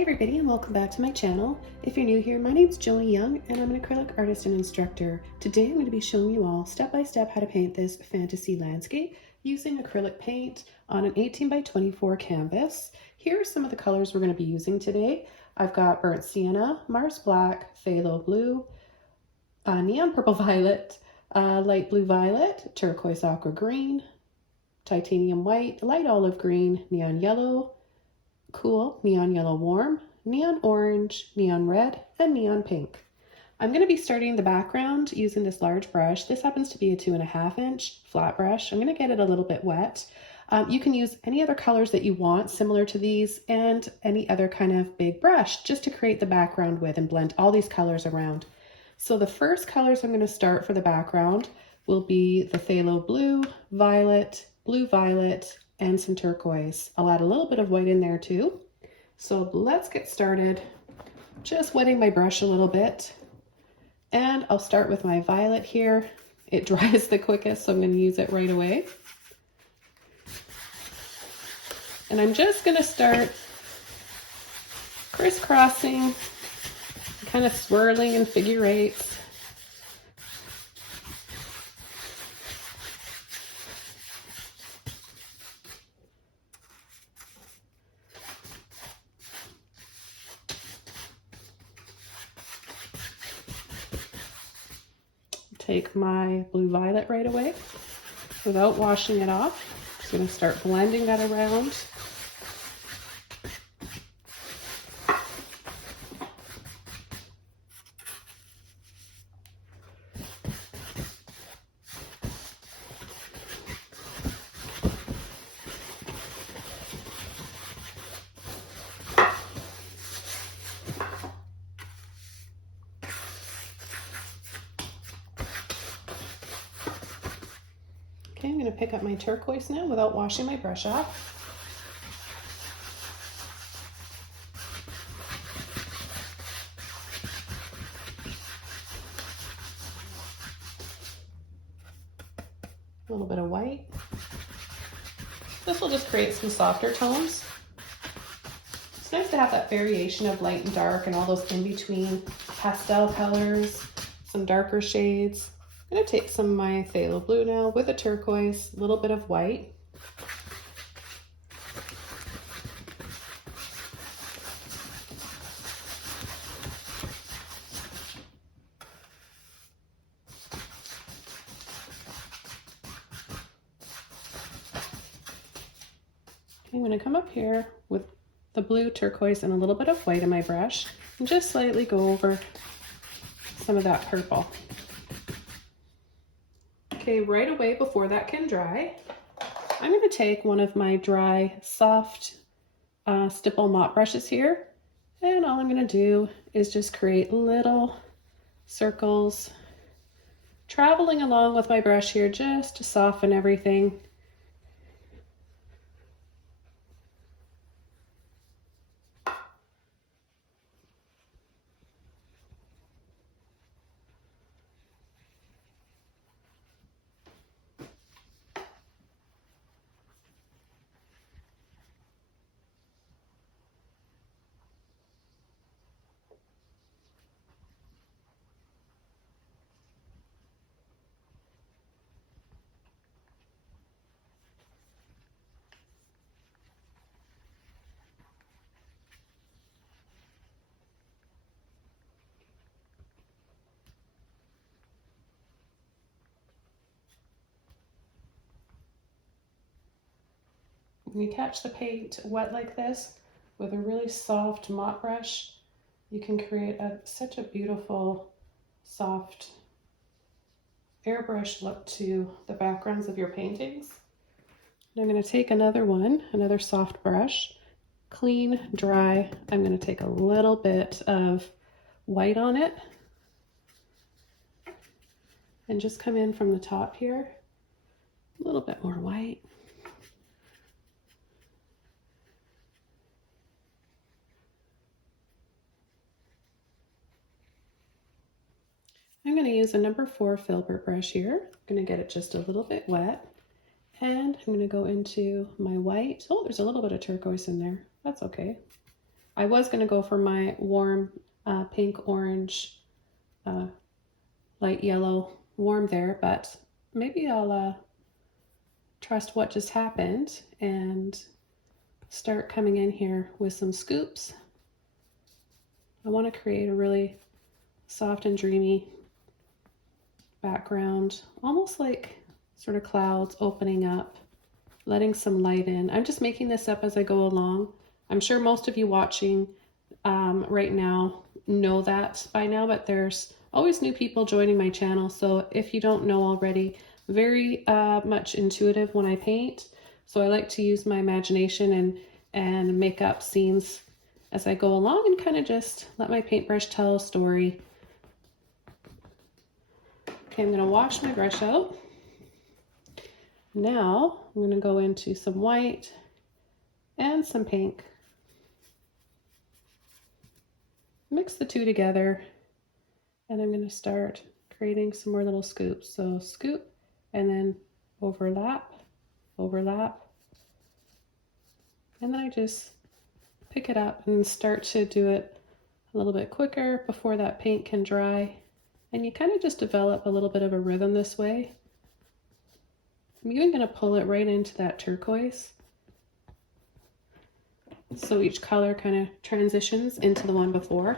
Hi everybody and welcome back to my channel. If you're new here, my name's Joni Young and I'm an acrylic artist and instructor. Today I'm going to be showing you all step by step how to paint this fantasy landscape using acrylic paint on an 18 by 24 canvas. Here are some of the colors we're going to be using today. I've got burnt sienna, Mars black, phthalo blue, neon purple violet, light blue violet, turquoise aqua green, titanium white, light olive green, neon yellow, cool, neon yellow warm, neon orange, neon red, and neon pink. I'm going to be starting the background using this large brush. This happens to be a 2.5 inch flat brush. I'm going to get it a little bit wet. You can use any other colors that you want similar to these and any other kind of big brush just to create the background with and blend all these colors around. So the first colors I'm going to start for the background will be the phthalo blue, violet, blue violet, and some turquoise. I'll add a little bit of white in there too. So let's get started. Just wetting my brush a little bit. And I'll start with my violet here. It dries the quickest, so I'm going to use it right away. And I'm just going to start crisscrossing, kind of swirling in figure eights. Take my blue violet right away without washing it off. Just going to start blending that around. Okay, I'm going to pick up my turquoise now without washing my brush off. A little bit of white. This will just create some softer tones. It's nice to have that variation of light and dark and all those in-between pastel colors, some darker shades. I'm going to take some of my phthalo blue now with a turquoise, a little bit of white. I'm going to come up here with the blue, turquoise, and a little bit of white in my brush and just slightly go over some of that purple. Okay, right away before that can dry, I'm going to take one of my dry, soft stipple mop brushes here, and all I'm going to do is just create little circles, traveling along with my brush here just to soften everything. When you catch the paint wet like this with a really soft mop brush, you can create such a beautiful, soft airbrush look to the backgrounds of your paintings. And I'm going to take another soft brush, clean, dry. I'm going to take a little bit of white on it and just come in from the top here, a little bit more white. I'm going to use a number 4 Filbert brush here. I'm going to get it just a little bit wet. And I'm going to go into my white. Oh, there's a little bit of turquoise in there. That's okay. I was going to go for my warm pink, orange, light yellow warm there, but maybe I'll trust what just happened and start coming in here with some scoops. I want to create a really soft and dreamy background, almost like sort of clouds opening up, letting some light in. I'm just making this up as I go along. I'm sure most of you watching right now know that by now, but there's always new people joining my channel. So if you don't know already, very much intuitive when I paint. So I like to use my imagination and make up scenes as I go along and kind of just let my paintbrush tell a story. Okay, I'm going to wash my brush out. Now I'm going to go into some white and some pink. Mix the two together, and I'm going to start creating some more little scoops. So scoop and then overlap, overlap, and then I just pick it up and start to do it a little bit quicker before that paint can dry. And you kind of just develop a little bit of a rhythm this way. I'm even going to pull it right into that turquoise, so each color kind of transitions into the one before.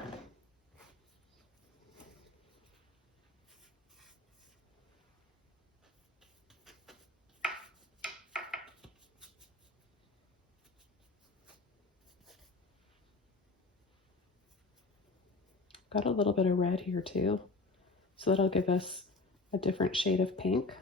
Got a little bit of red here too, so that'll give us a different shade of pink.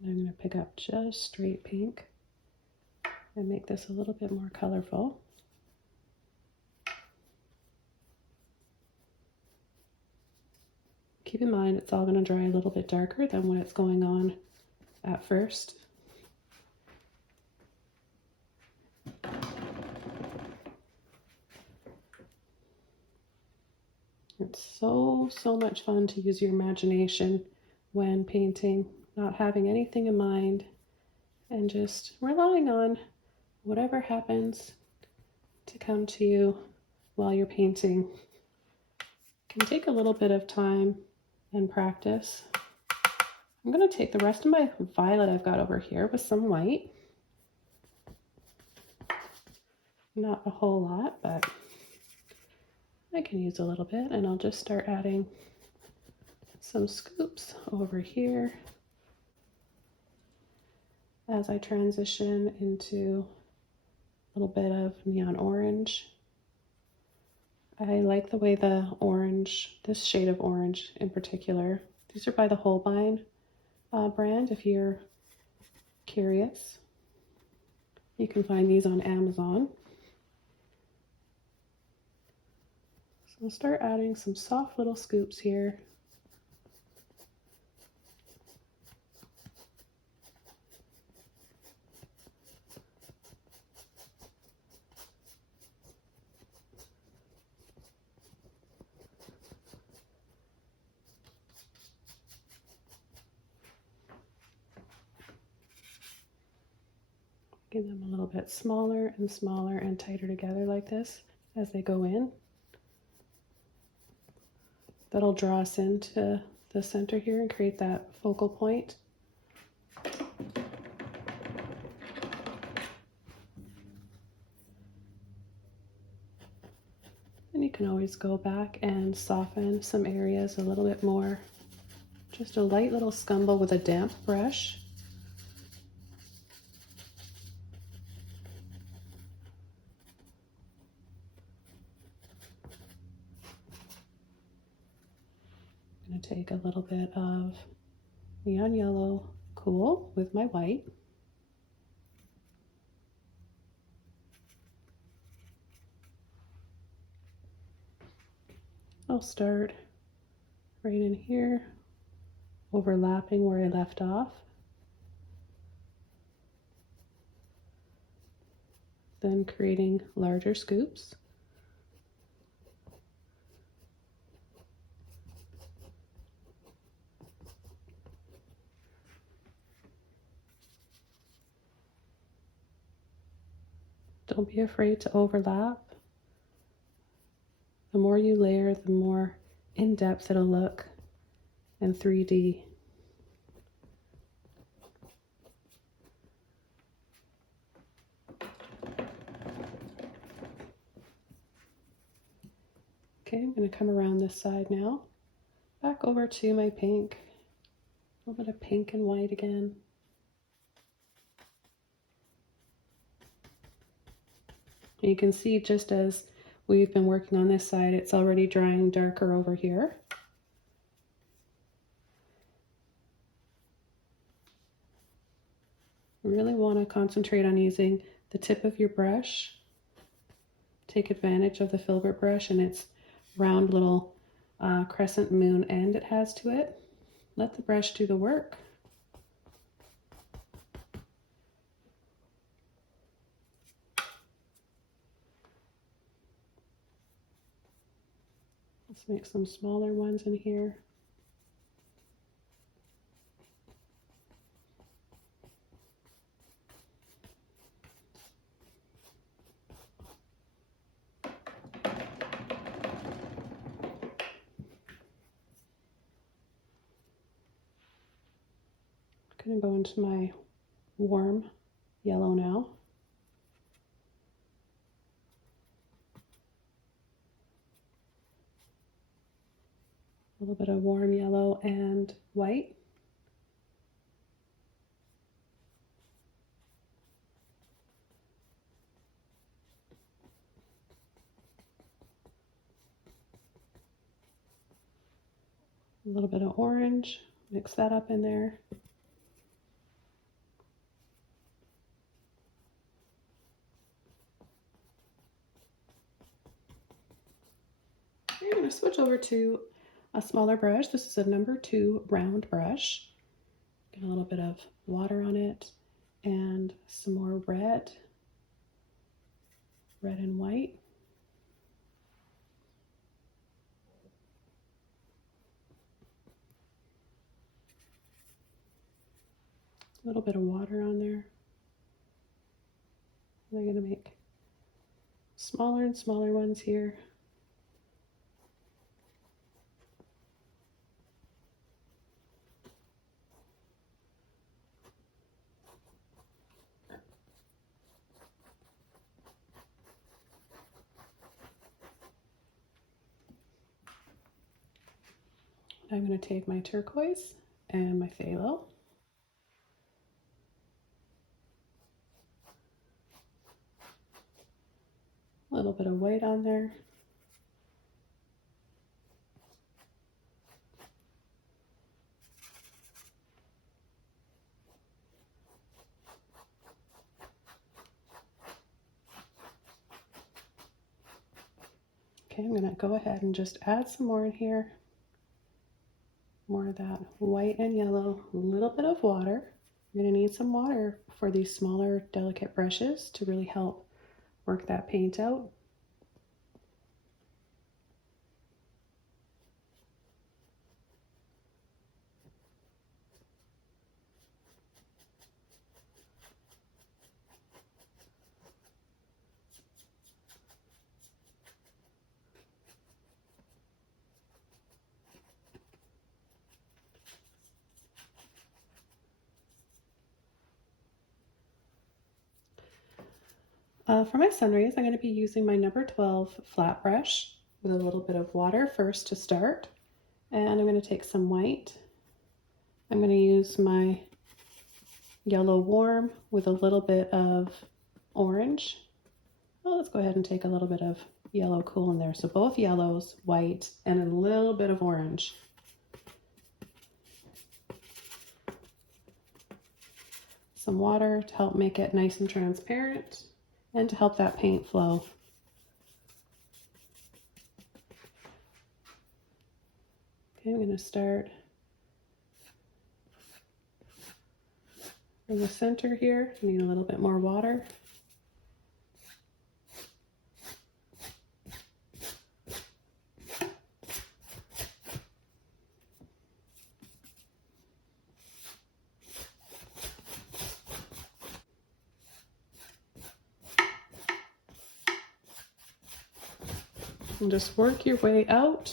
I'm going to pick up just straight pink and make this a little bit more colorful. Keep in mind it's all going to dry a little bit darker than when it's going on at first. It's so much fun to use your imagination when painting, not having anything in mind and just relying on whatever happens to come to you while you're painting. It can take a little bit of time and practice. I'm going to take the rest of my violet I've got over here with some white. Not a whole lot, but I can use a little bit, and I'll just start adding some scoops over here as I transition into a little bit of neon orange. I like the way the orange, this shade of orange in particular, these are by the Holbein brand if you're curious. You can find these on Amazon. So we'll start adding some soft little scoops here. Get them a little bit smaller and smaller and tighter together like this as they go in. That'll draw us into the center here and create that focal point. And you can always go back and soften some areas a little bit more. Just a light little scumble with a damp brush. I'm going to take a little bit of neon yellow cool with my white. I'll start right in here, overlapping where I left off. Then creating larger scoops. Don't be afraid to overlap. The more you layer, the more in-depth it'll look in 3D. Okay, I'm going to come around this side now. Back over to my pink. A little bit of pink and white again. You can see just as we've been working on this side, it's already drying darker over here. You really want to concentrate on using the tip of your brush. Take advantage of the Filbert brush and its round little crescent moon end it has to it. Let the brush do the work. Let's make some smaller ones in here. I'm going to go into my warm yellow now. A little bit of warm yellow and white. A little bit of orange, mix that up in there. I'm going to switch over to a smaller brush. This is a number 2 round brush. Get a little bit of water on it and some more red and white. A little bit of water on there. I'm going to make smaller and smaller ones here. I'm going to take my turquoise and my phthalo. A little bit of white on there. Okay, I'm going to go ahead and just add some more in here. More of that white and yellow, a little bit of water. You're going to need some water for these smaller, delicate brushes to really help work that paint out. For my sunrays, I'm going to be using my number 12 flat brush with a little bit of water first to start. And I'm going to take some white. I'm going to use my yellow warm with a little bit of orange. Well, let's go ahead and take a little bit of yellow cool in there. So both yellows, white, and a little bit of orange. Some water to help make it nice and transparent and to help that paint flow. Okay, I'm going to start in the center here. I need a little bit more water. And just work your way out.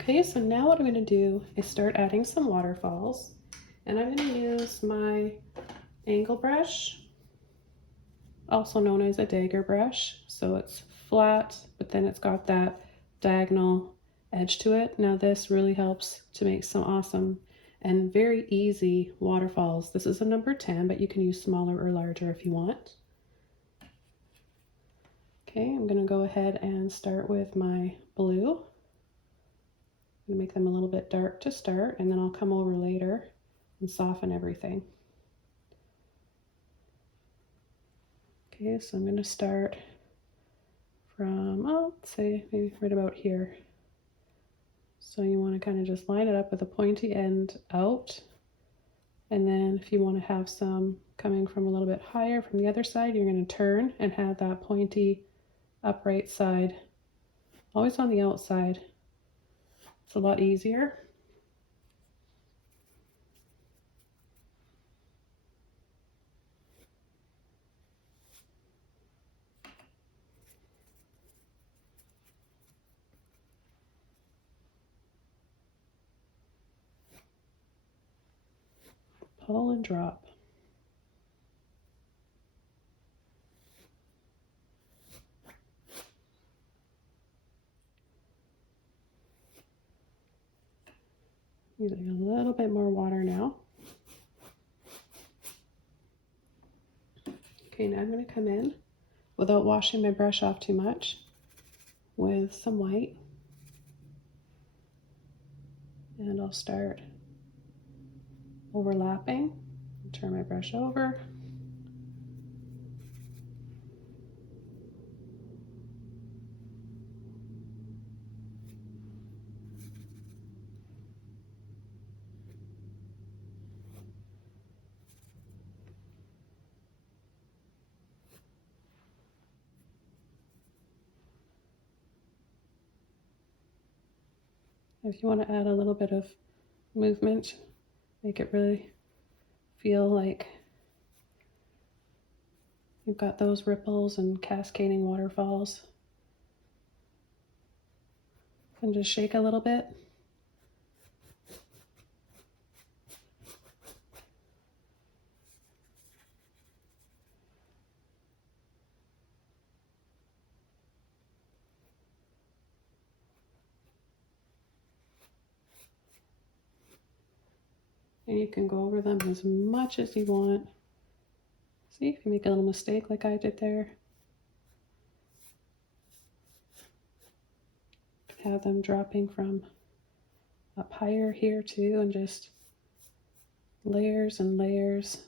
Okay, so now what I'm going to do is start adding some waterfalls, and I'm going to use my angle brush, also known as a dagger brush. So it's flat, but then it's got that diagonal edge to it. Now this really helps to make some awesome and very easy waterfalls. This is a number 10, but you can use smaller or larger if you want. Okay, I'm going to go ahead and start with my blue. I'm going to make them a little bit dark to start, and then I'll come over later and soften everything. Okay, so I'm going to start from, let's say maybe right about here. So you want to kind of just line it up with a pointy end out. And then if you want to have some coming from a little bit higher from the other side, you're going to turn and have that pointy upright side always on the outside. It's a lot easier. Pull and drop. Using a little bit more water now. Okay, now I'm going to come in without washing my brush off too much with some white. And I'll start overlapping. Turn my brush over. If you want to add a little bit of movement, make it really feel like you've got those ripples and cascading waterfalls. And just shake a little bit. And you can go over them as much as you want. See, if you make a little mistake like I did there, have them dropping from up higher here too, and just layers and layers.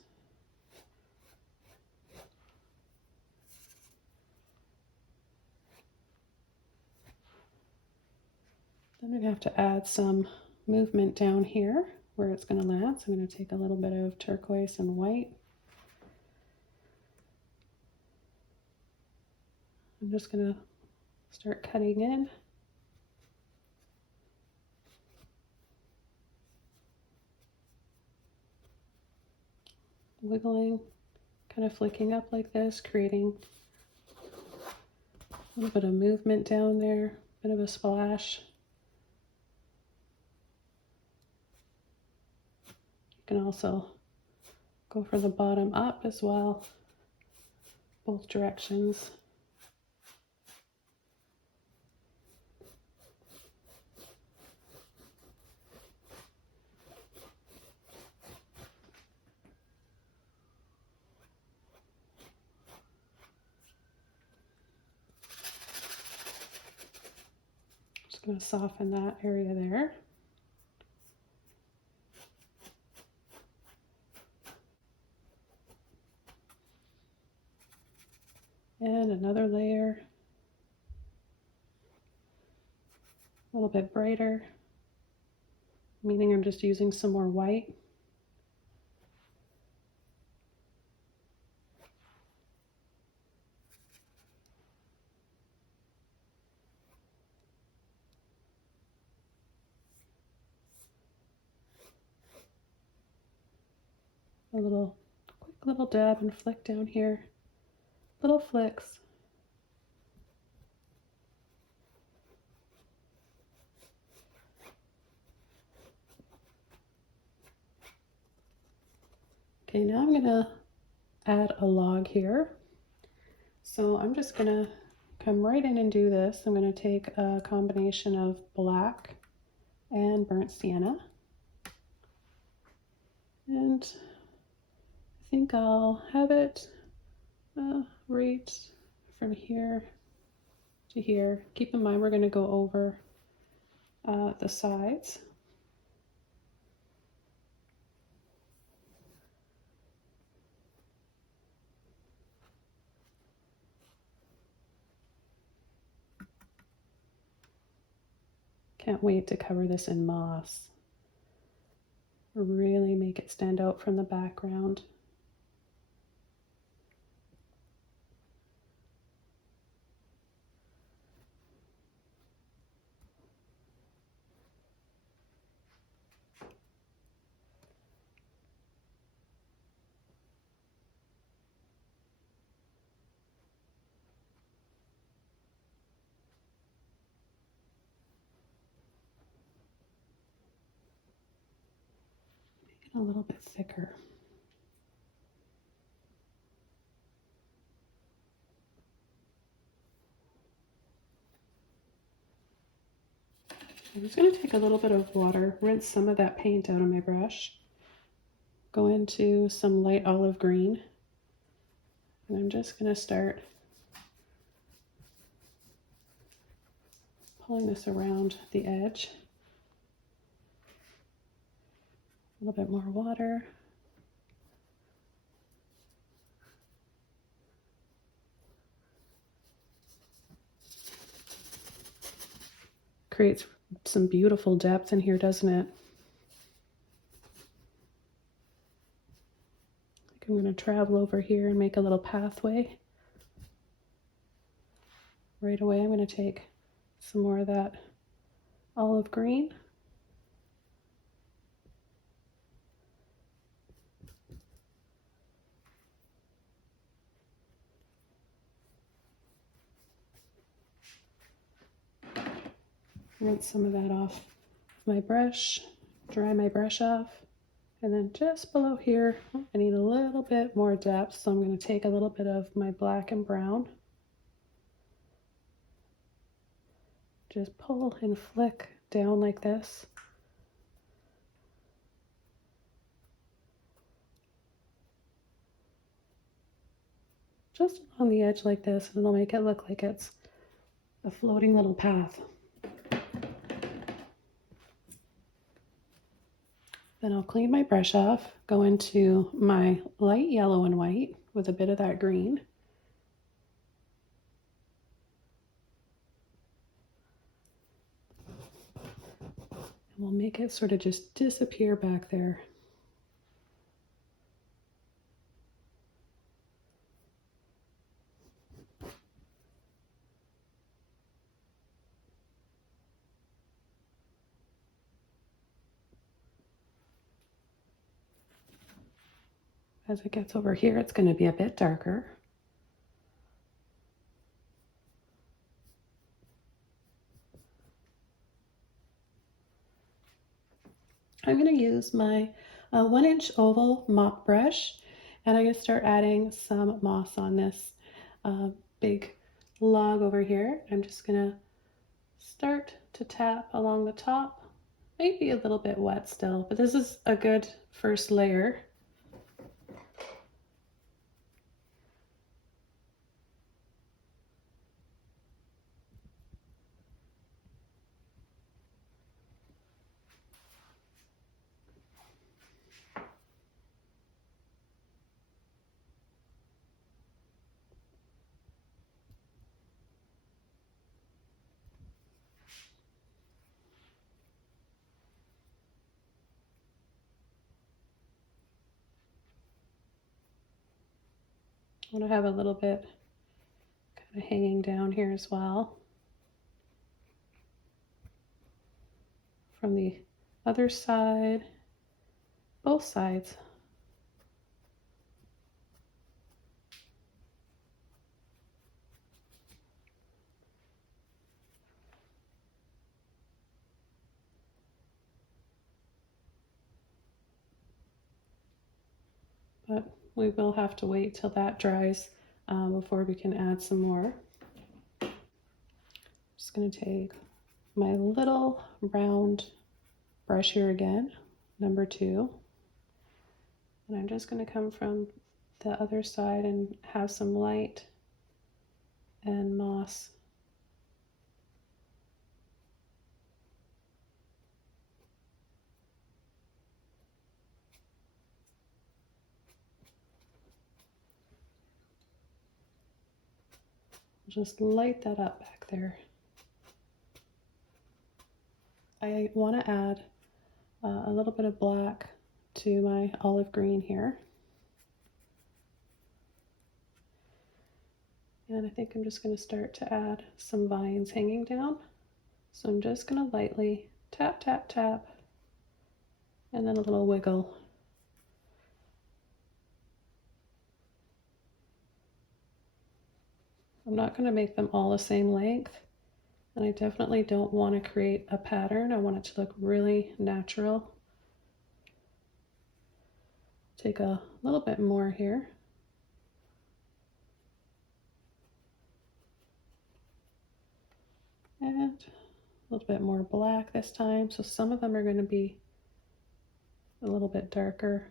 Then I'm going to have to add some movement down here where it's going to land. So I'm going to take a little bit of turquoise and white. I'm just going to start cutting in. Wiggling, kind of flicking up like this, creating a little bit of movement down there, a bit of a splash. You can also go for the bottom up as well, both directions. going to soften that area there. And another layer, a little bit brighter, meaning I'm just using some more white. A quick little dab and flick down here, little flicks. Okay, now I'm gonna add a log here. So I'm just gonna come right in and do this. I'm gonna take a combination of black and burnt sienna. And I think I'll have it right from here to here. Keep in mind we're gonna go over the sides. Can't wait to cover this in moss. Really make it stand out from the background. A little bit thicker. I'm just going to take a little bit of water, rinse some of that paint out of my brush, go into some light olive green, and I'm just going to start pulling this around the edge. A little bit more water. Creates some beautiful depth in here, doesn't it? I think I'm going to travel over here and make a little pathway. Right away, I'm going to take some more of that olive green. Rinse some of that off my brush, dry my brush off, and then just below here, I need a little bit more depth, so I'm going to take a little bit of my black and brown. Just pull and flick down like this. Just on the edge like this, and it'll make it look like it's a floating little path. Then I'll clean my brush off, go into my light yellow and white with a bit of that green. And we'll make it sort of just disappear back there. As it gets over here, it's going to be a bit darker. I'm going to use my 1-inch oval mop brush, and I'm going to start adding some moss on this big log over here. I'm just going to start to tap along the top. Might be a little bit wet still, but this is a good first layer. I want to have a little bit kind of hanging down here as well from the other side, both sides. But we will have to wait till that dries before we can add some more. Just going to take my little round brush here again, number 2, and I'm just going to come from the other side and have some light and moss. Just light that up back there. I want to add a little bit of black to my olive green here. And I think I'm just going to start to add some vines hanging down. So I'm just going to lightly tap, tap, tap, and then a little wiggle. I'm not going to make them all the same length, and I definitely don't want to create a pattern. I want it to look really natural. Take a little bit more here. And a little bit more black this time. So some of them are going to be a little bit darker.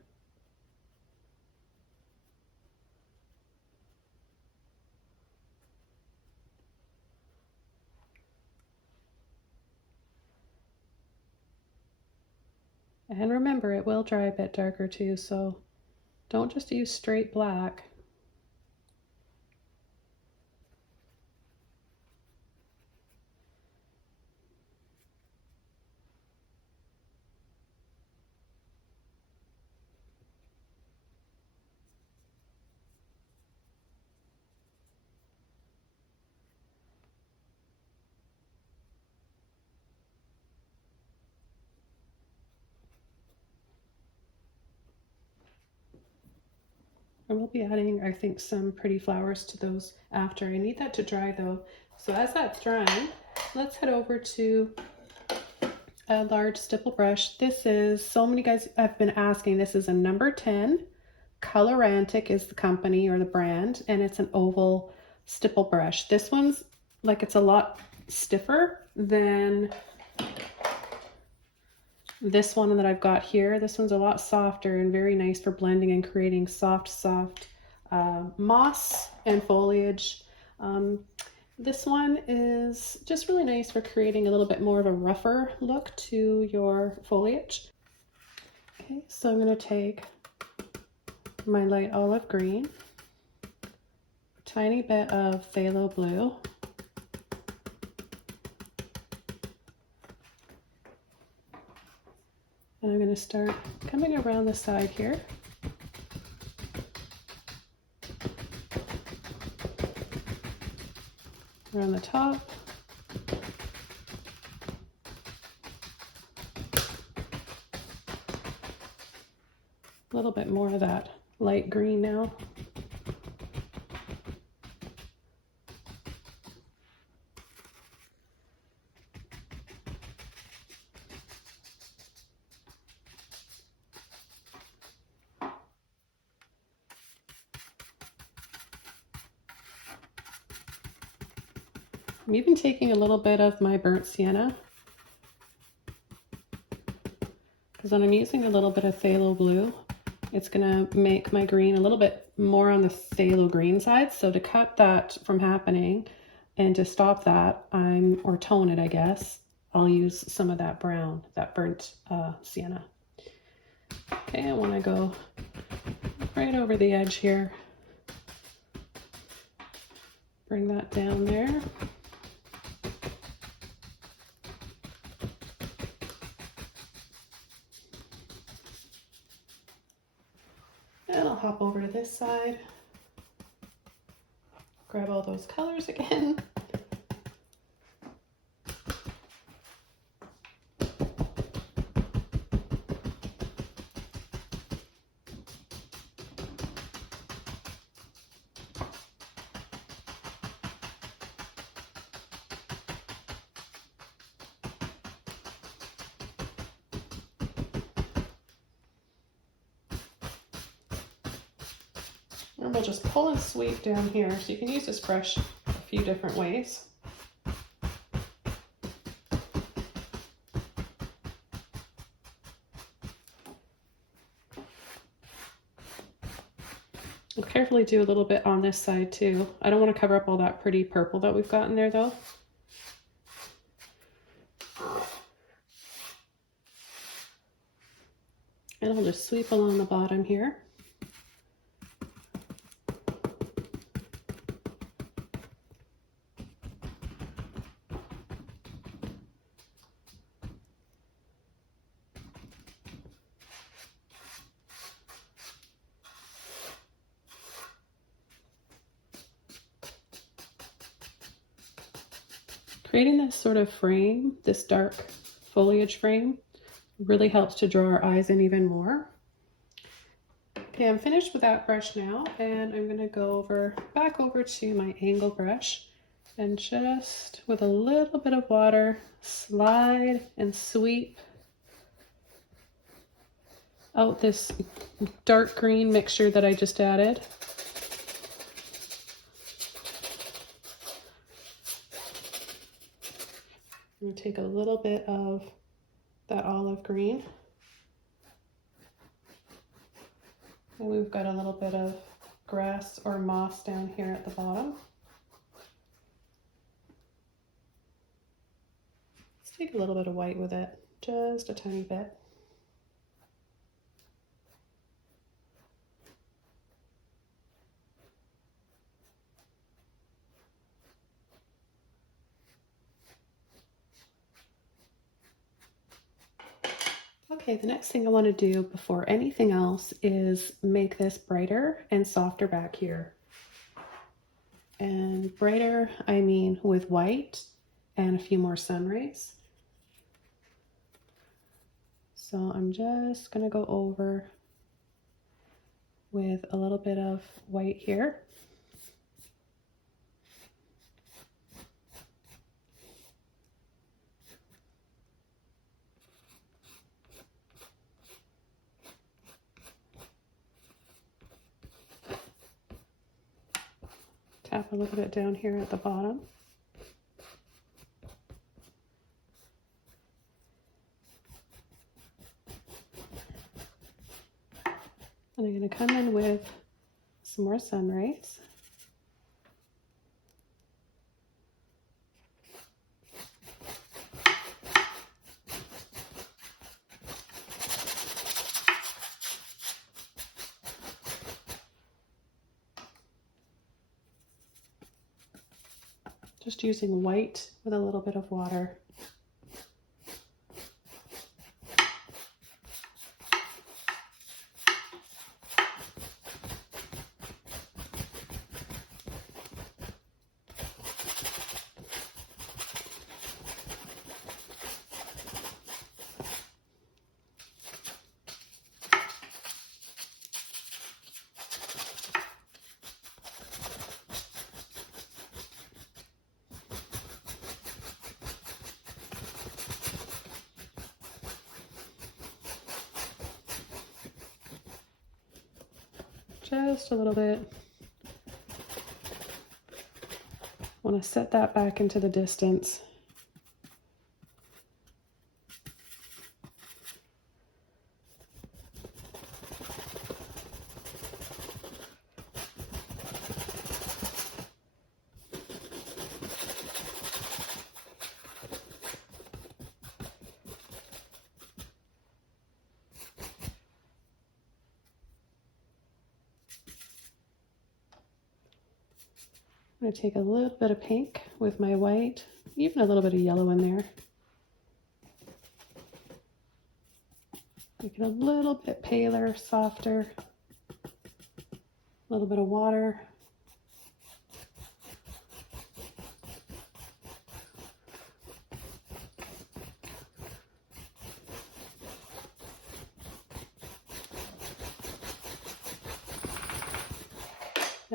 And remember, it will dry a bit darker too, so don't just use straight black. And we'll be adding, I think, some pretty flowers to those after. I need that to dry though. So as that's drying, let's head over to a large stipple brush. This is, so many guys have been asking, this is a number 10. Colorantic is the company or the brand, and it's an oval stipple brush. This one's like, it's a lot stiffer than this one that I've got here. This one's a lot softer and very nice for blending and creating soft moss and foliage. This one is just really nice for creating a little bit more of a rougher look to your foliage. Okay, so I'm going to take my light olive green, tiny bit of phthalo blue, and I'm going to start coming around the side here. Around the top. A little bit more of that light green now. I'm even taking a little bit of my burnt sienna, because when I'm using a little bit of phthalo blue, it's going to make my green a little bit more on the phthalo green side. So to cut that from happening and to stop that, or tone it, I guess, I'll use some of that brown, that burnt sienna. Okay, I want to go right over the edge here. Bring that down there. And I'll hop over to this side. grab all those colors again. And we'll just pull and sweep down here. So you can use this brush a few different ways. I'll carefully do a little bit on this side too. I don't want to cover up all that pretty purple that we've got in there though. And I'll just sweep along the bottom here. Creating this sort of frame, this dark foliage frame, really helps to draw our eyes in even more. Okay, I'm finished with that brush now, and I'm going to go back over to my angle brush and just with a little bit of water, slide and sweep out this dark green mixture that I just added. I'm going to take a little bit of that olive green. And we've got a little bit of grass or moss down here at the bottom. Let's take a little bit of white with it, just a tiny bit. Okay, the next thing I want to do before anything else is make this brighter and softer back here. And brighter, I mean with white and a few more sun rays. So I'm just going to go over with a little bit of white here. Tap a little bit down here at the bottom. And I'm going to come in with some more sun rays. Just using white with a little bit of water. Just a little bit. Want to set that back into the distance. I'm going to take a little bit of pink with my white, even a little bit of yellow in there. Make it a little bit paler, softer. A little bit of water.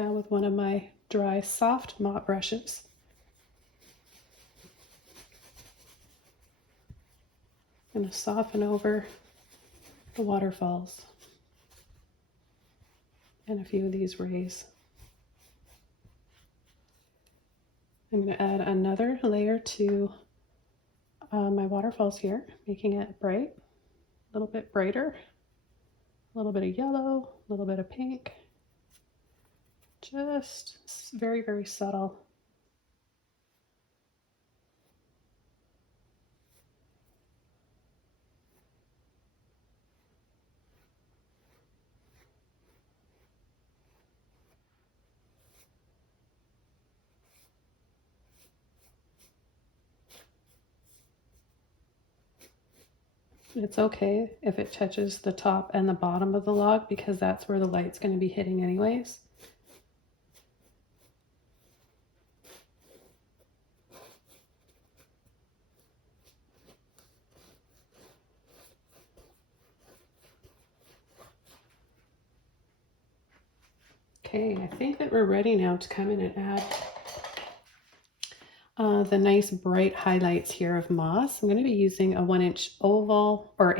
Now with one of my dry soft mop brushes, I'm going to soften over the waterfalls and a few of these rays. I'm going to add another layer to my waterfalls here, making it bright, a little bit brighter, a little bit of yellow, a little bit of pink, just very, very subtle. It's okay if it touches the top and the bottom of the log because that's where the light's going to be hitting anyways. Okay, I think that we're ready now to come in and add the nice bright highlights here of moss. I'm going to be using a 1-inch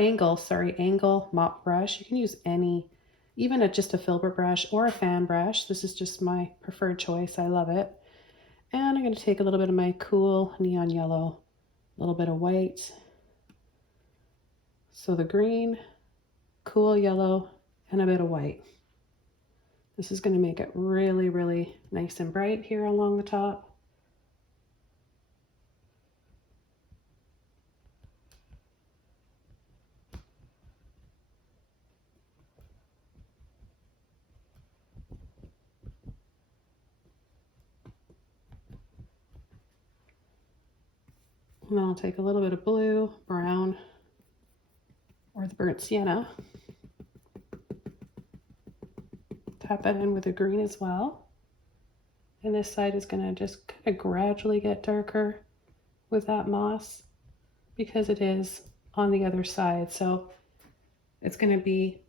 angle mop brush. You can use any, even just a Filbert brush or a fan brush. This is just my preferred choice. I love it. And I'm going to take a little bit of my cool neon yellow, a little bit of white. So the green, cool yellow, and a bit of white. This is going to make it really, really nice and bright here along the top. And then I'll take a little bit of blue, brown, or the burnt sienna. Tap that in with the green as well. And this side is going to just kind of gradually get darker with that moss because it is on the other side. So it's going to be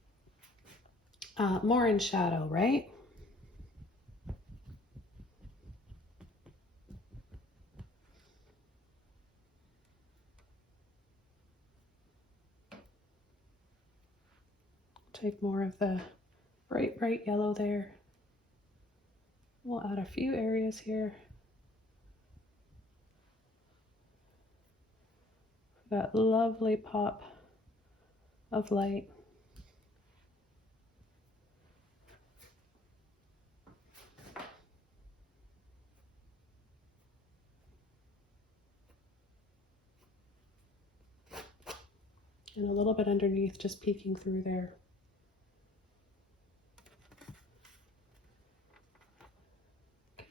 more in shadow, right? Take more of the bright, bright yellow there. We'll add a few areas here. That lovely pop of light. And a little bit underneath, just peeking through there.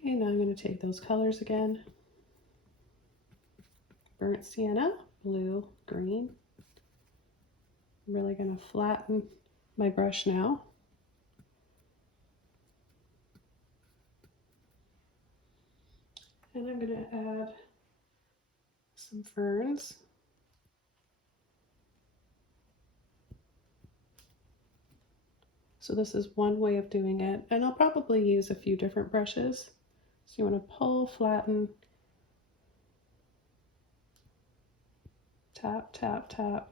Okay, now I'm going to take those colors again. Burnt sienna, blue, green. I'm really going to flatten my brush now. And I'm going to add some ferns. So this is one way of doing it, and I'll probably use a few different brushes. So you want to pull, flatten, tap, tap, tap.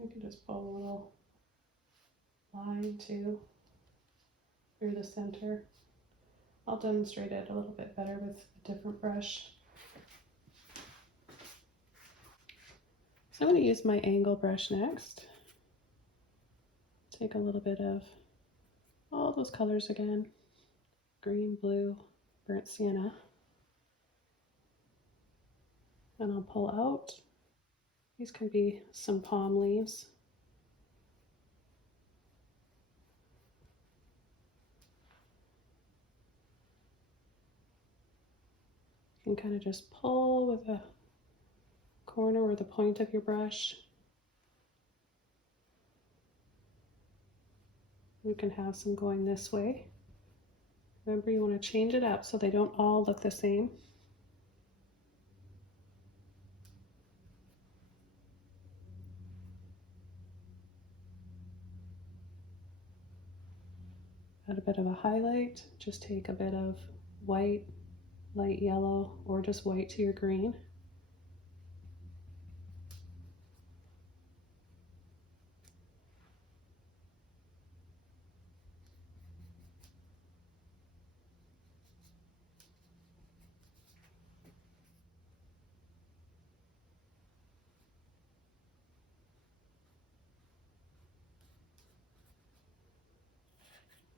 You can just pull a little line too. through the center. I'll demonstrate it a little bit better with a different brush. So I'm going to use my angle brush next. Take a little bit of all those colors again. Green, blue, burnt sienna. And I'll pull out. These can be some palm leaves. You can kind of just pull with the corner or the point of your brush. You can have some going this way. Remember, you want to change it up so they don't all look the same. Add a bit of a highlight. Just take a bit of white, light yellow, or just white to your green.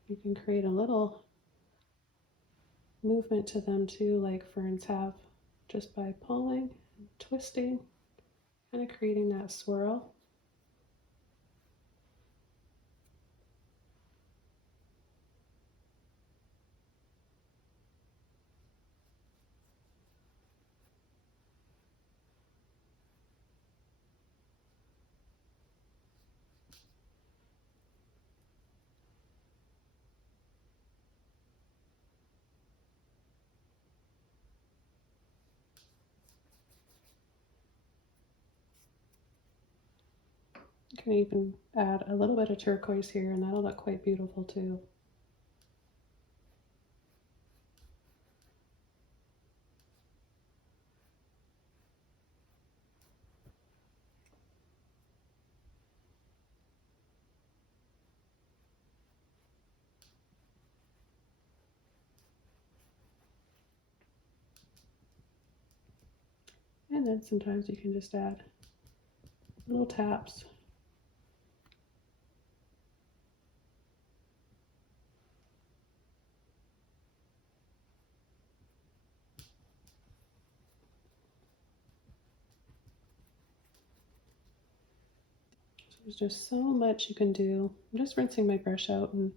You can create a little movement to them too, like ferns have, just by pulling, twisting, kind of creating that swirl. You can even add a little bit of turquoise here, and that'll look quite beautiful too. And then sometimes you can just add little taps. So there's just so much you can do. I'm just rinsing my brush out and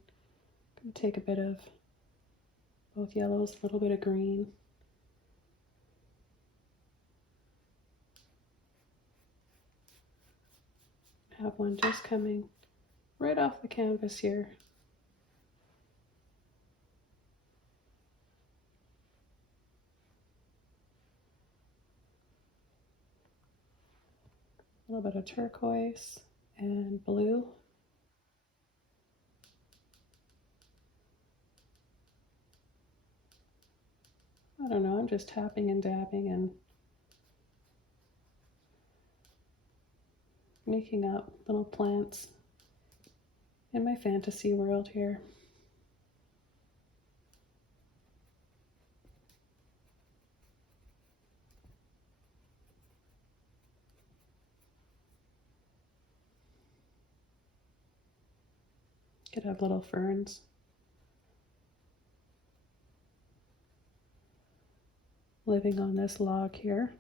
I'm going to take a bit of both yellows, a little bit of green. Have one just coming right off the canvas here. A little bit of turquoise and blue. I don't know, I'm just tapping and dabbing and making up little plants in my fantasy world here. Could have little ferns. Living on this log here.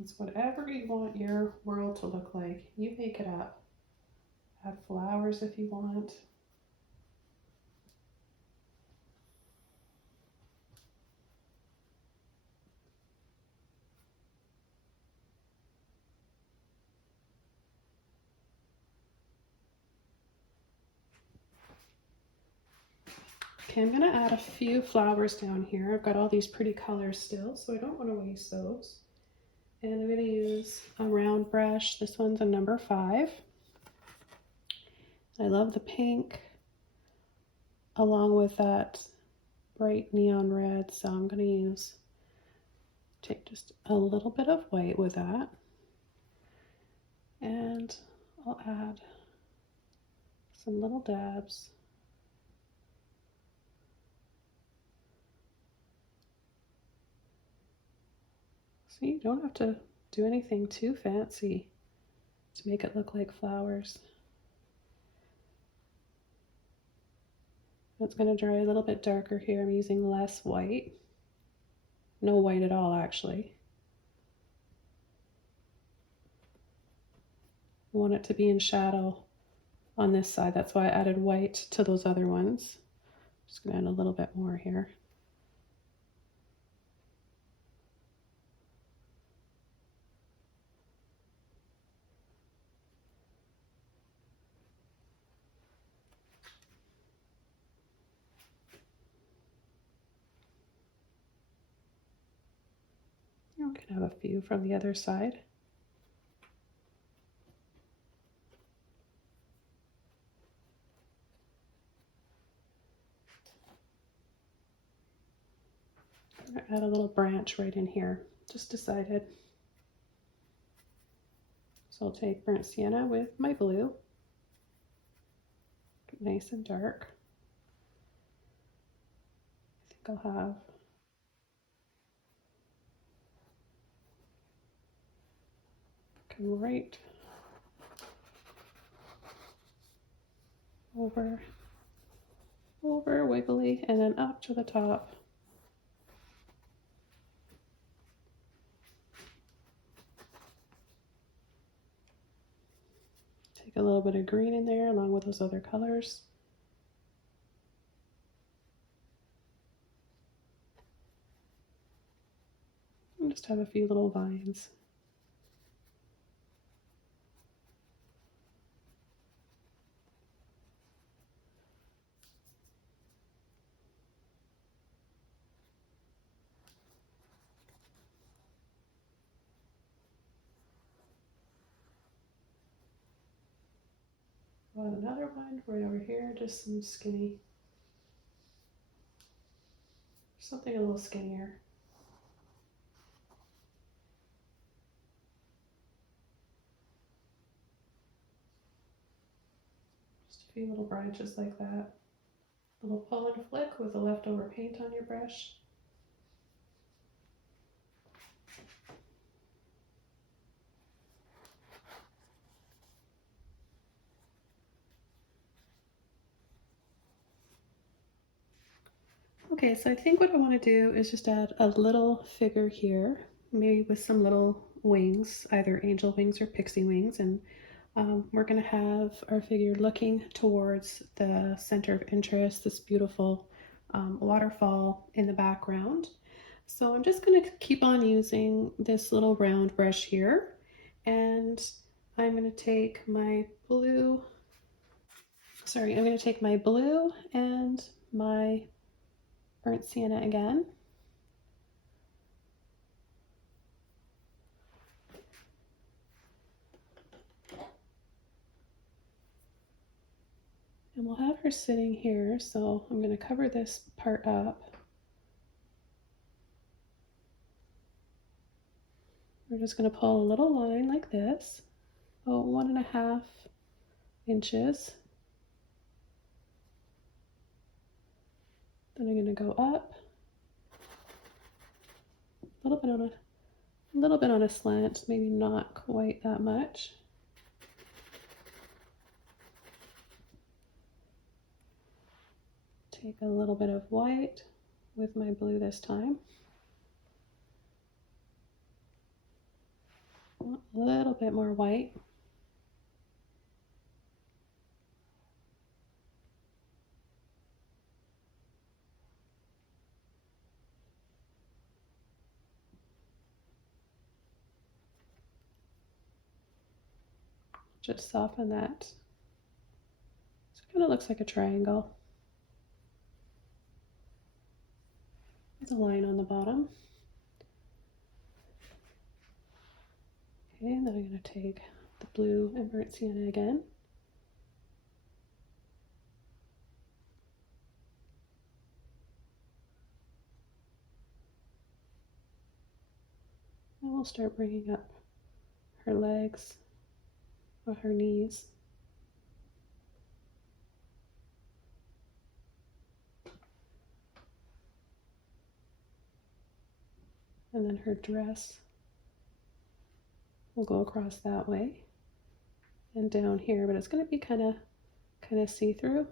It's whatever you want your world to look like. You make it up. Add flowers if you want. Okay, I'm gonna add a few flowers down here. I've got all these pretty colors still, so I don't want to waste those. And I'm gonna use a round brush. This one's a number 5. I love the pink along with that bright neon red, so I'm gonna take just a little bit of white with that. And I'll add some little dabs. So you don't have to do anything too fancy to make it look like flowers. It's going to dry a little bit darker here. I'm using less white. No white at all, actually. I want it to be in shadow on this side. That's why I added white to those other ones. Just going to add a little bit more here. We can have a few from the other side. I'm going to add a little branch right in here. Just decided. So I'll take burnt sienna with my blue. Nice and dark. I think I'll have come right over wiggly and then up to the top. Take a little bit of green in there along with those other colors. And just have a few little vines. Got another one right over here, just some skinny, something a little skinnier. Just a few little branches like that. A little pull and flick with the leftover paint on your brush. Okay, so I think what I want to do is just add a little figure here, maybe with some little wings, either angel wings or pixie wings, and we're going to have our figure looking towards the center of interest, this beautiful waterfall in the background. So I'm just going to keep on using this little round brush here, and I'm going to take my blue, I'm going to take my blue and my burnt sienna again. And we'll have her sitting here, so I'm going to cover this part up. We're just going to pull a little line like this, about 1.5 inches. Then I'm going to go up a little bit on a slant, maybe not quite that much. Take a little bit of white with my blue this time. A little bit more white. just soften that. So it kind of looks like a triangle with a line on the bottom. Okay, and then I'm going to take the blue and burnt sienna again. And we'll start bringing up her legs or her knees. And then her dress will go across that way and down here, but it's going to be kind of see-through.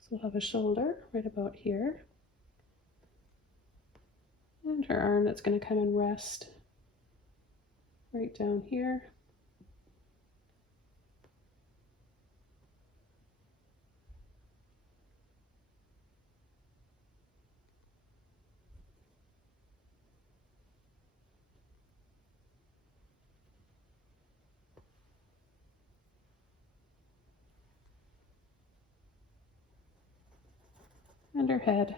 So we'll have a shoulder right about here, and her arm that's going to come and rest right down here. And her head.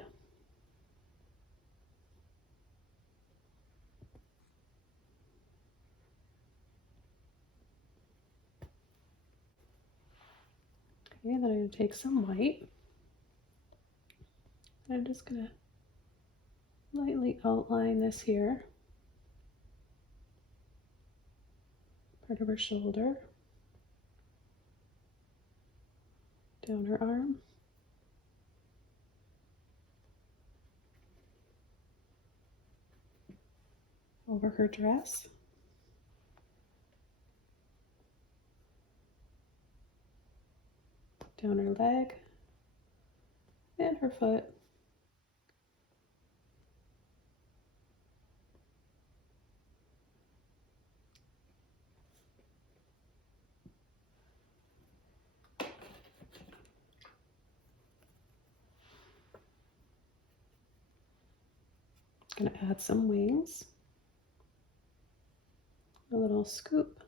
Okay, then I'm going to take some white. I'm just going to lightly outline this here, part of her shoulder, down her arm, over her dress, down her leg, and her foot. Going to add some wings, a little scoop,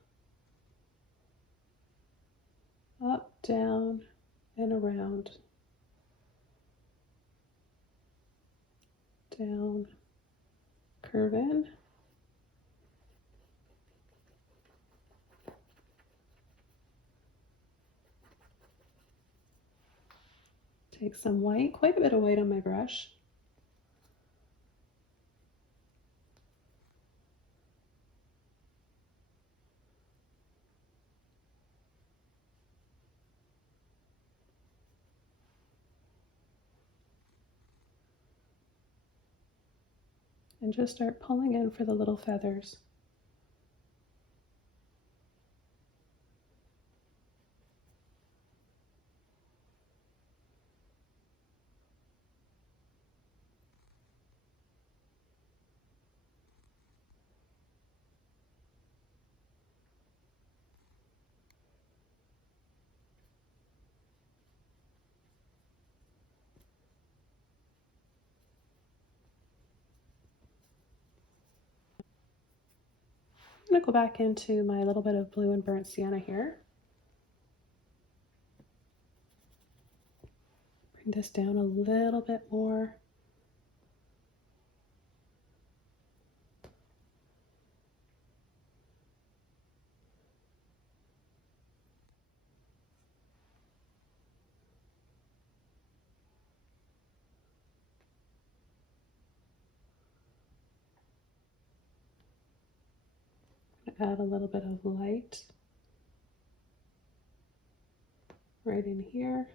up, down, and around, down, curve in, take some white, quite a bit of white on my brush, and just start pulling in for the little feathers. I'm going to go back into my little bit of blue and burnt sienna here. Bring this down a little bit more. Add a little bit of light right in here.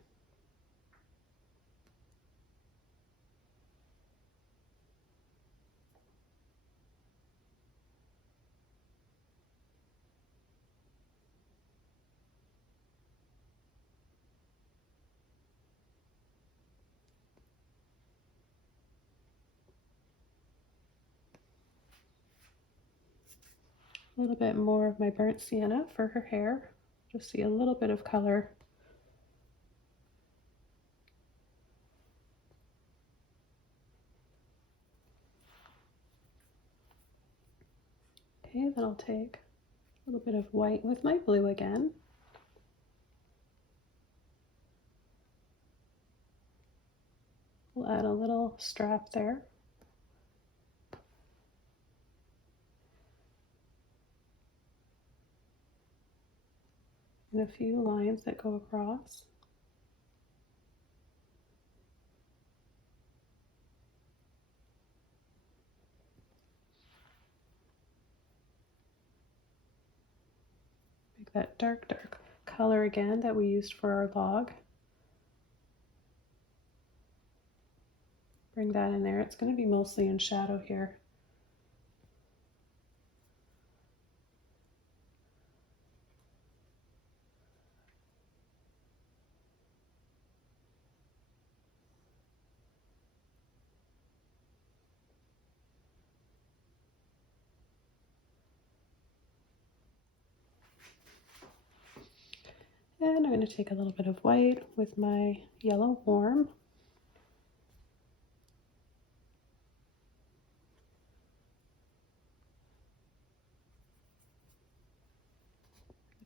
A little bit more of my burnt sienna for her hair. Just see a little bit of color. Okay, then I'll take a little bit of white with my blue again. We'll add a little strap there. And a few lines that go across. Make that dark color again that we used for our log. Bring that in there. It's going to be mostly in shadow here. And I'm going to take a little bit of white with my yellow warm.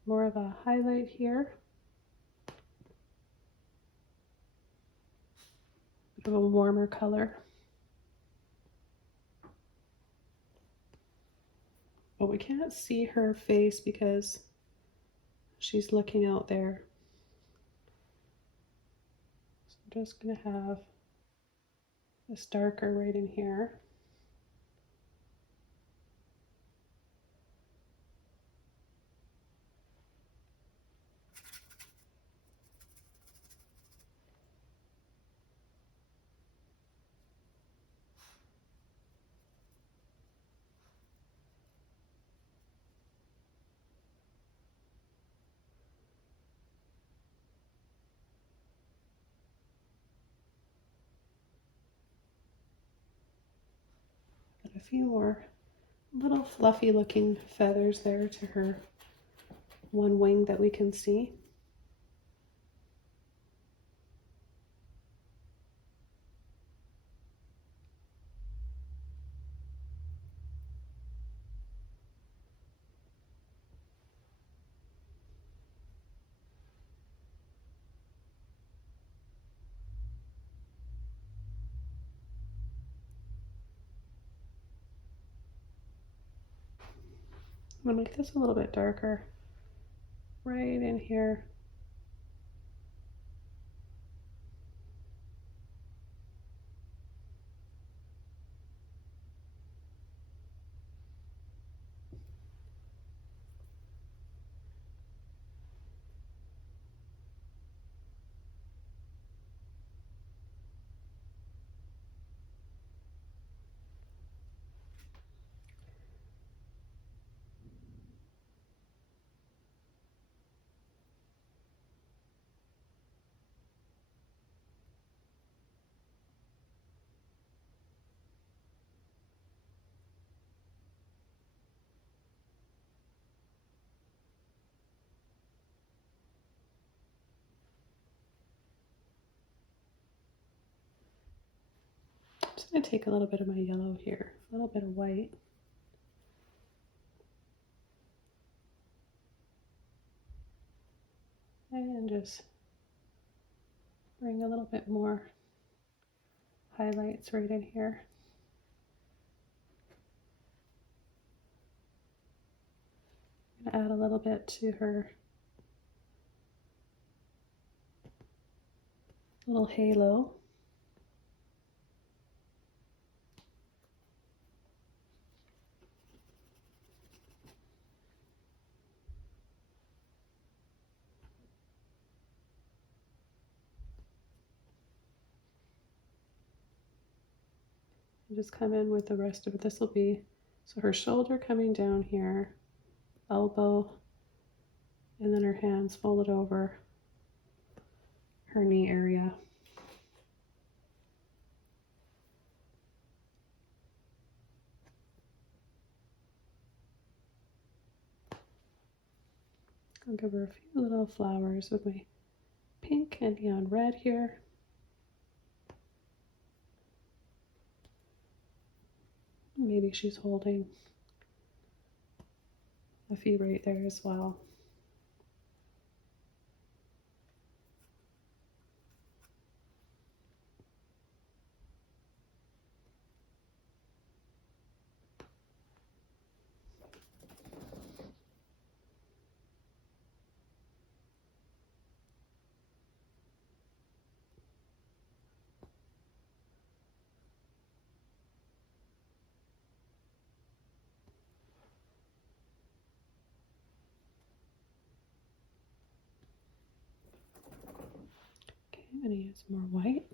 More of a highlight here. Bit of a warmer color. But we can't see her face because she's looking out there. So I'm just going to have this darker right in here. A few more little fluffy looking feathers there to her one wing that we can see. I'm going to make this a little bit darker right in here. I'm just going to take a little bit of my yellow here, a little bit of white. And just bring a little bit more highlights right in here. I'm going to add a little bit to her little halo. And just come in with the rest of it. This will be, so her shoulder coming down here, elbow, and then her hands folded over her knee area. I'll give her a few little flowers with my pink and neon red here. Maybe she's holding a few right there as well. Okay, I'm going to use more white.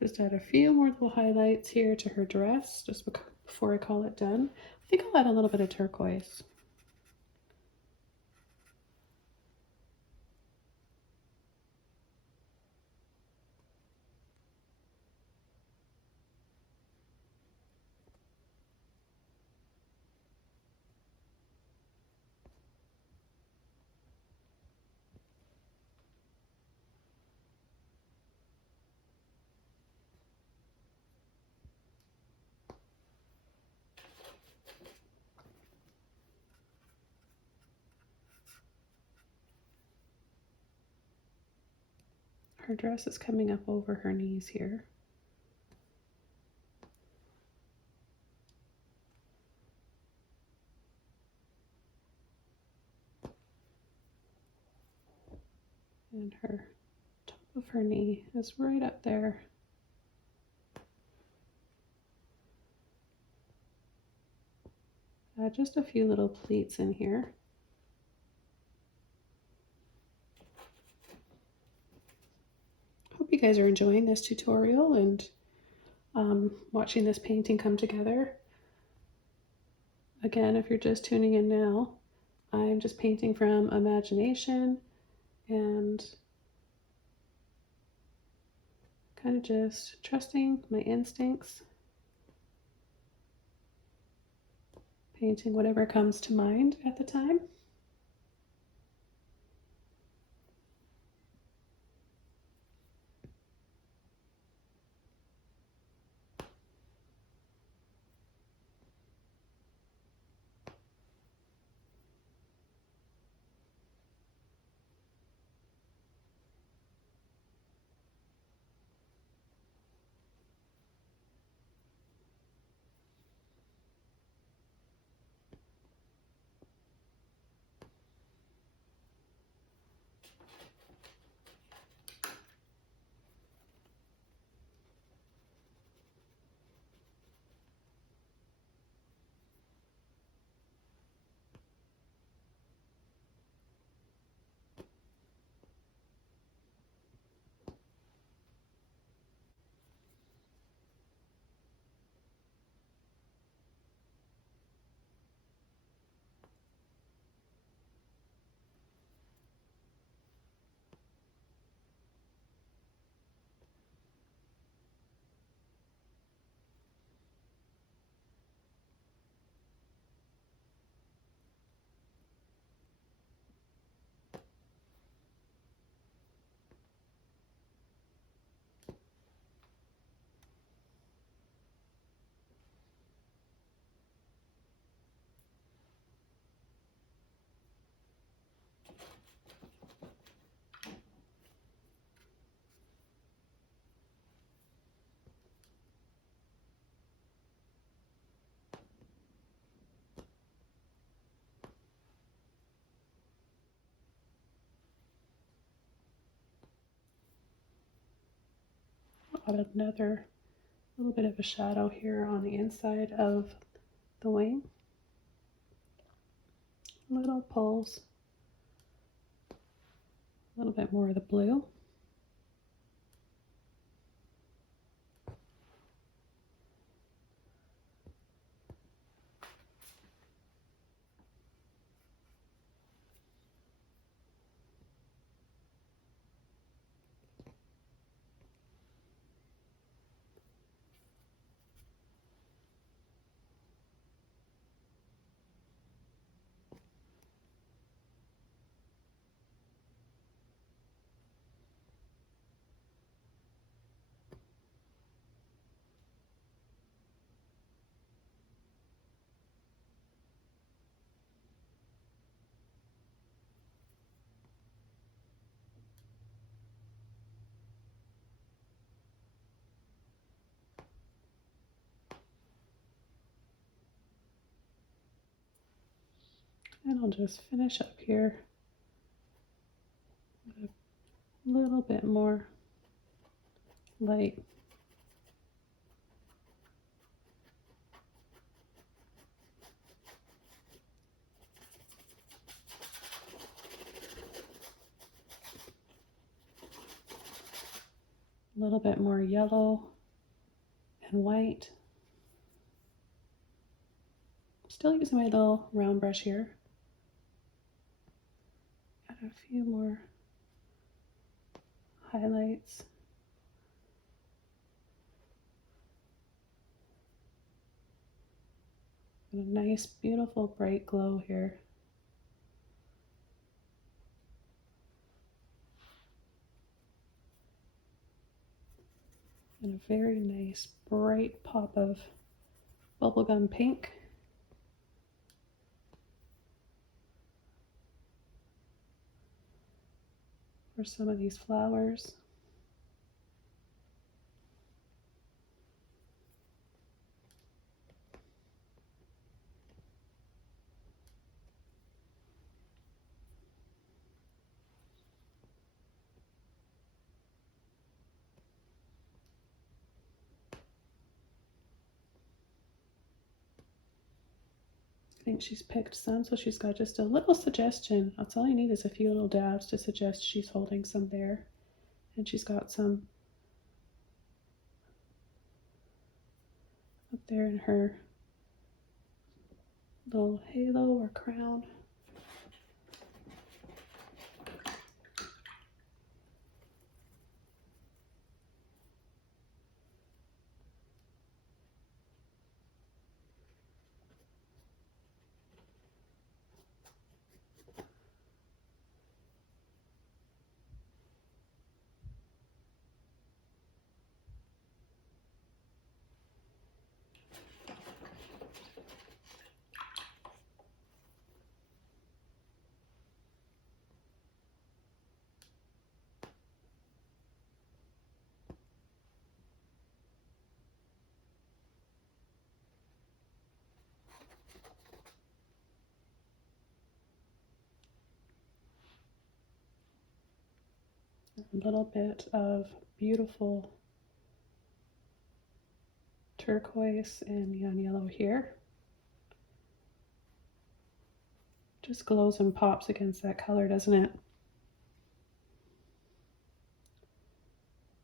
Just add a few more little highlights here to her dress just before I call it done. I think I'll add a little bit of turquoise. Her dress is coming up over her knees here. And her top of her knee is right up there. Add just a few little pleats in here. Hope you guys are enjoying this tutorial and watching this painting come together. Again, if you're just tuning in now, I'm just painting from imagination and kind of just trusting my instincts, painting whatever comes to mind at the time. got another little bit of a shadow here on the inside of the wing. Little pulls, a little bit more of the blue. And I'll just finish up here with a little bit more light. A little bit more yellow and white. Still using my little round brush here. Add a few more highlights. And a nice, beautiful, bright glow here. And a very nice, bright pop of bubblegum pink. For some of these flowers. I think she's picked some, so she's got just a little suggestion. That's all you need is a few little dabs to suggest she's holding some there. And she's got some up there in her little halo or crown. A little bit of beautiful turquoise and neon yellow here. Just glows and pops against that color, doesn't it?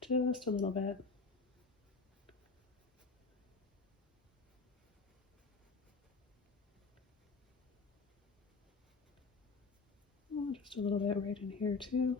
Just a little bit. Oh, just a little bit right in here too.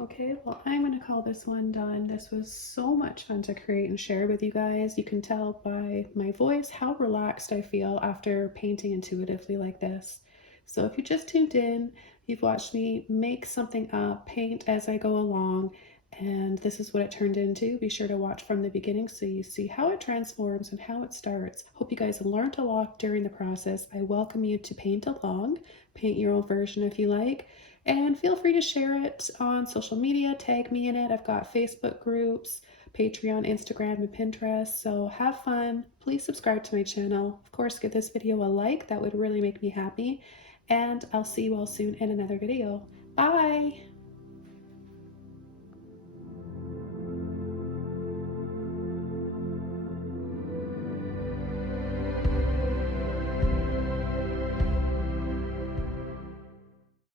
Okay, well, I'm going to call this one done. This was so much fun to create and share with you guys. You can tell by my voice how relaxed I feel after painting intuitively like this. So if you just tuned in, you've watched me make something up, paint as I go along, and this is what it turned into. Be sure to watch from the beginning so you see how it transforms and how it starts. Hope you guys learned a lot during the process. I welcome you to paint along, paint your own version if you like. And feel free to share it on social media, tag me in it. I've got Facebook groups, Patreon, Instagram, and Pinterest. So have fun. Please subscribe to my channel. Of course, give this video a like. That would really make me happy. And I'll see you all soon in another video. Bye!